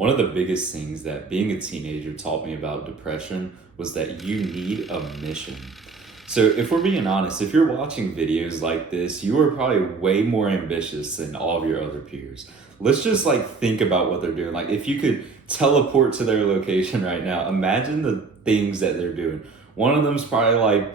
One of the biggest things that being a teenager taught me about depression was that you need a mission. So, if we're being honest, if you're watching videos like this, you are probably way more ambitious than all of your other peers. Let's just think about what they're doing. Like, if you could teleport to their location right now, imagine the things that they're doing. One of them's probably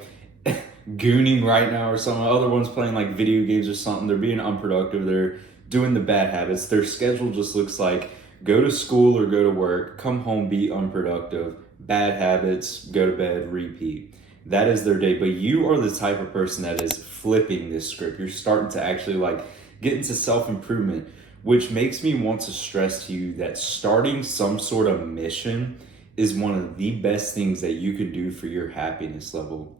gooning right now or something. The other one's playing video games or something. They're being unproductive. They're doing the bad habits. Their schedule just looks like go to school or go to work, come home, be unproductive, bad habits, go to bed, repeat. That is their day. But you are the type of person that is flipping this script. You're starting to actually get into self-improvement, which makes me want to stress to you that starting some sort of mission is one of the best things that you can do for your happiness level.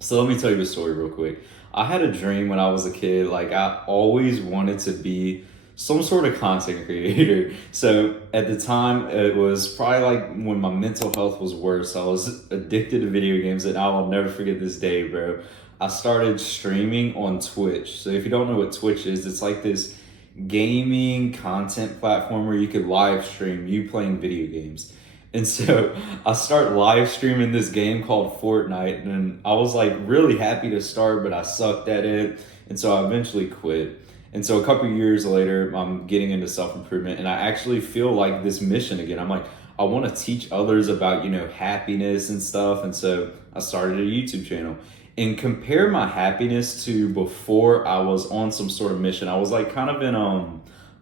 So let me tell you a story real quick. I had a dream when I was a kid. I always wanted to be some sort of content creator. So at the time, it was probably when my mental health was worse. I was addicted to video games, and I will never forget this day, bro. I started streaming on Twitch. So if you don't know what Twitch is, it's like this gaming content platform where you could live stream you playing video games. And so I start live streaming this game called Fortnite, and I was really happy to start, but I sucked at it. And so I eventually quit. And so a couple years later, I'm getting into self-improvement, and I actually feel like this mission again. I'm I want to teach others about, happiness and stuff. And so I started a YouTube channel and compare my happiness to before I was on some sort of mission. I was kind of in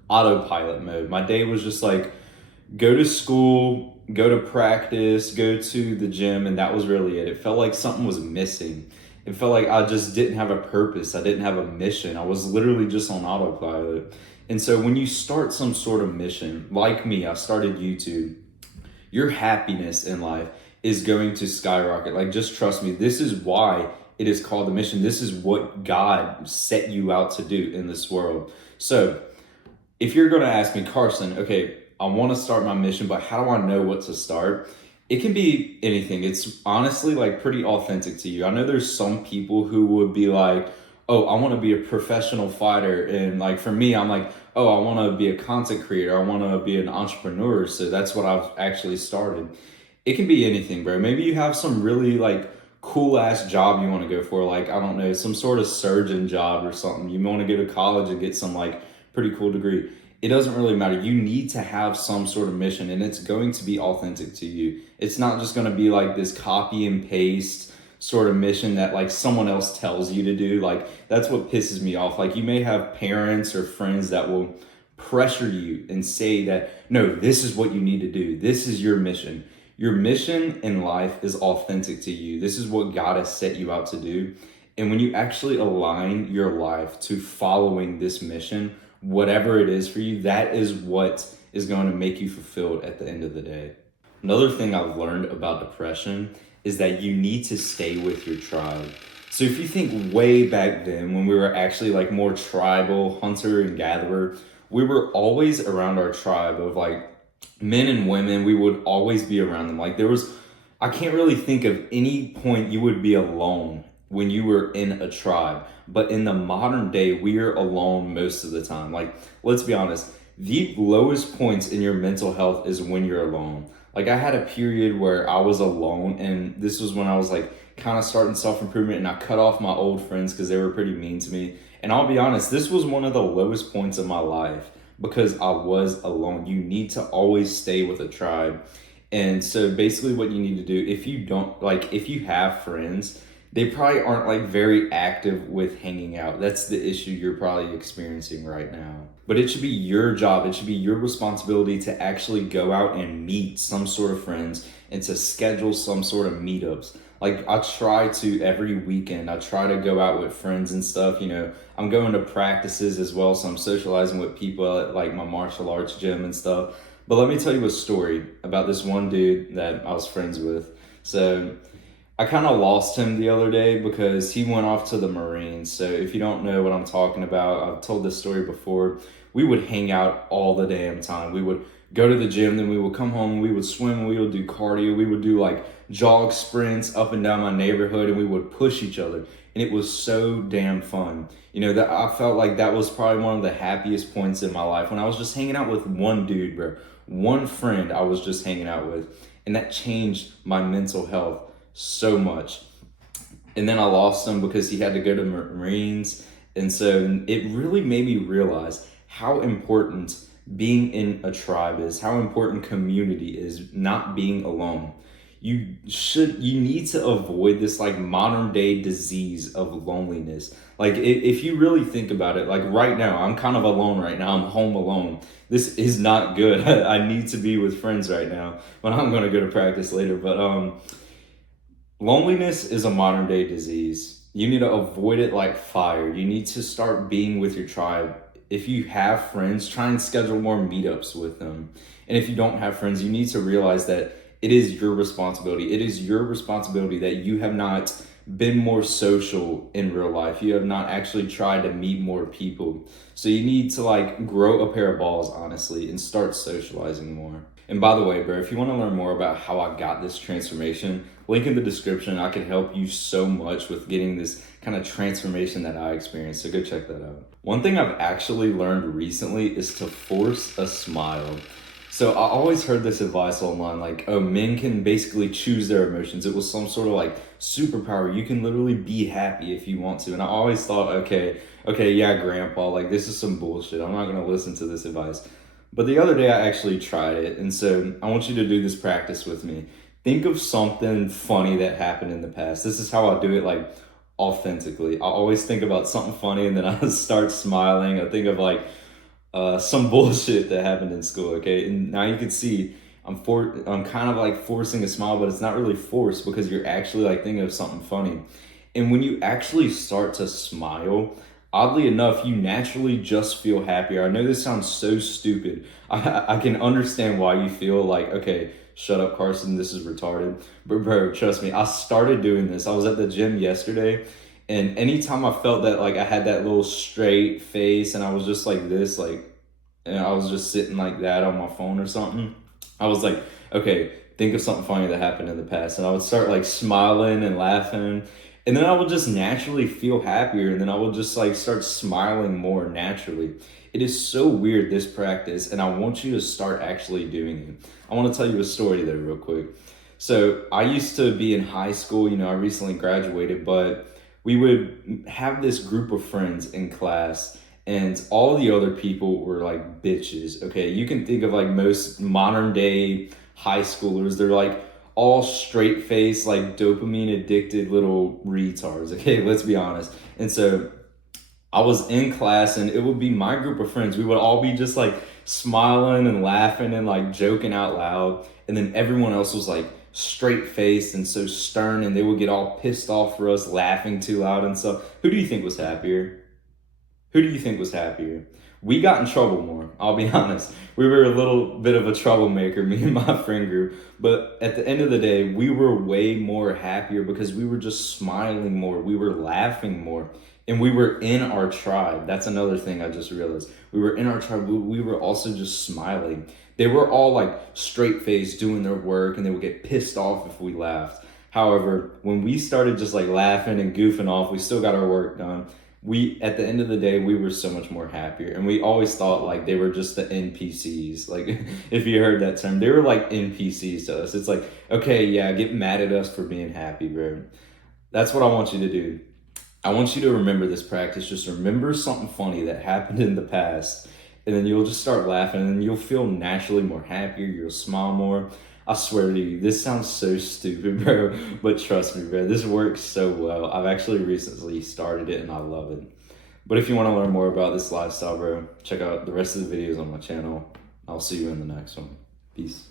autopilot mode. My day was just go to school, go to practice, go to the gym, and that was really it. It felt like something was missing. It felt like I just didn't have a purpose. I didn't have a mission. I was literally just on autopilot. And so when you start some sort of mission, like me, I started YouTube, your happiness in life is going to skyrocket. Just trust me, this is why it is called a mission. This is what God set you out to do in this world. So if you're going to ask me, Carson, okay, I want to start my mission, but how do I know what to start? It can be anything. It's honestly pretty authentic to you. I know there's some people who would be oh, I want to be a professional fighter. And for me, I'm oh, I want to be a content creator. I want to be an entrepreneur. So that's what I've actually started. It can be anything, bro. Maybe you have some really cool ass job you want to go for. I don't know, some sort of surgeon job or something. You want to go to college and get some pretty cool degree. It doesn't really matter. You need to have some sort of mission, and it's going to be authentic to you. It's not just going to be this copy and paste sort of mission that someone else tells you to do. That's what pisses me off. You may have parents or friends that will pressure you and say that, no, this is what you need to do. This is your mission. Your mission in life is authentic to you. This is what God has set you out to do. And when you actually align your life to following this mission, whatever it is for you, that is what is going to make you fulfilled at the end of the day. Another thing I've learned about depression is that you need to stay with your tribe. So if you think way back then when we were actually more tribal, hunter and gatherer, we were always around our tribe of men and women. We would always be around them. I can't really think of any point you would be alone when you were in a tribe. But in the modern day, we are alone most of the time. Let's be honest, the lowest points in your mental health is when you're alone. I had a period where I was alone, and this was when I was kind of starting self-improvement, and I cut off my old friends because they were pretty mean to me. And I'll be honest, this was one of the lowest points of my life because I was alone. You need to always stay with a tribe. And so basically what you need to do, if you don't, if you have friends, they probably aren't very active with hanging out. That's the issue you're probably experiencing right now. But it should be your job. It should be your responsibility to actually go out and meet some sort of friends and to schedule some sort of meetups. I try to every weekend, I try to go out with friends and stuff. I'm going to practices as well. So I'm socializing with people at my martial arts gym and stuff. But let me tell you a story about this one dude that I was friends with. So I kind of lost him the other day because he went off to the Marines. So if you don't know what I'm talking about, I've told this story before. We would hang out all the damn time. We would go to the gym, then we would come home, we would swim, we would do cardio, we would do jog sprints up and down my neighborhood, and we would push each other. And it was so damn fun. That I felt like that was probably one of the happiest points in my life when I was just hanging out with one dude, bro. one friend I was just hanging out with, and that changed my mental health so much. And then I lost him because he had to go to Marines. And so it really made me realize how important being in a tribe is, how important community is, not being alone. You need to avoid this like modern day disease of loneliness. Like if you really think about it, like right now, I'm kind of alone right now. I'm home alone. This is not good. I need to be with friends right now, but I'm going to go to practice later. But loneliness is a modern day disease. You need to avoid it like fire. You need to start being with your tribe. If you have friends, try and schedule more meetups with them. And if you don't have friends, you need to realize that it is your responsibility. It is your responsibility that you have not been more social in real life. You have not actually tried to meet more people. So you need to like grow a pair of balls, honestly, and start socializing more. And by the way, bro, if you want to learn more about how I got this transformation, link in the description. I can help you so much with getting this kind of transformation that I experienced. So go check that out. One thing I've actually learned recently is to force a smile. So I always heard this advice online, like, oh, men can basically choose their emotions. It was some sort of like superpower. You can literally be happy if you want to. And I always thought, okay, yeah, grandpa, like this is some bullshit. I'm not going to listen to this advice. But the other day I actually tried it. And so I want you to do this practice with me. Think of something funny that happened in the past. This is how I do it, like authentically. I always think about something funny and then I start smiling. I think of like, some bullshit that happened in school, okay? And now you can see I'm kind of like forcing a smile, but it's not really forced because you're actually like thinking of something funny. And when you actually start to smile, oddly enough, you naturally just feel happier. I know this sounds so stupid. I can understand why you feel like, okay, shut up, Carson, this is retarded. But bro, trust me, I started doing this. I was at the gym yesterday, and anytime I felt that like I had that little straight face and I was just like this, like, and I was just sitting like that on my phone or something, I was like, okay, think of something funny that happened in the past. And I would start like smiling and laughing. And then I would just naturally feel happier. And then I would just like start smiling more naturally. It is so weird, this practice. And I want you to start actually doing it. I want to tell you a story there real quick. So I used to be in high school, I recently graduated, but we would have this group of friends in class and all the other people were like bitches. Okay, you can think of like most modern day high schoolers. They're like all straight face, like dopamine addicted little retards. Okay, let's be honest. And so I was in class and it would be my group of friends. We would all be just like smiling and laughing and like joking out loud. And then everyone else was like straight faced and so stern, and they would get all pissed off for us laughing too loud and stuff. Who do you think was happier? Who do you think was happier? We got in trouble more, I'll be honest. We were a little bit of a troublemaker, me and my friend group. But at the end of the day, we were way more happier because we were just smiling more. We were laughing more. And we were in our tribe. That's another thing I just realized. We were in our tribe. We were also just smiling. They were all like straight faced doing their work, and they would get pissed off if we laughed. However, when we started just like laughing and goofing off, we still got our work done. At the end of the day, we were so much more happier. And we always thought like they were just the NPCs. Like if you heard that term, they were like NPCs to us. It's like, okay, yeah, get mad at us for being happy, bro. That's what I want you to do. I want you to remember this practice. Just remember something funny that happened in the past, and then you'll just start laughing, and you'll feel naturally more happier. You'll smile more. I swear to you, this sounds so stupid, bro, but trust me, bro, this works so well. I've actually recently started it and I love it. But if you want to learn more about this lifestyle, bro, check out the rest of the videos on my channel. I'll see you in the next one. Peace.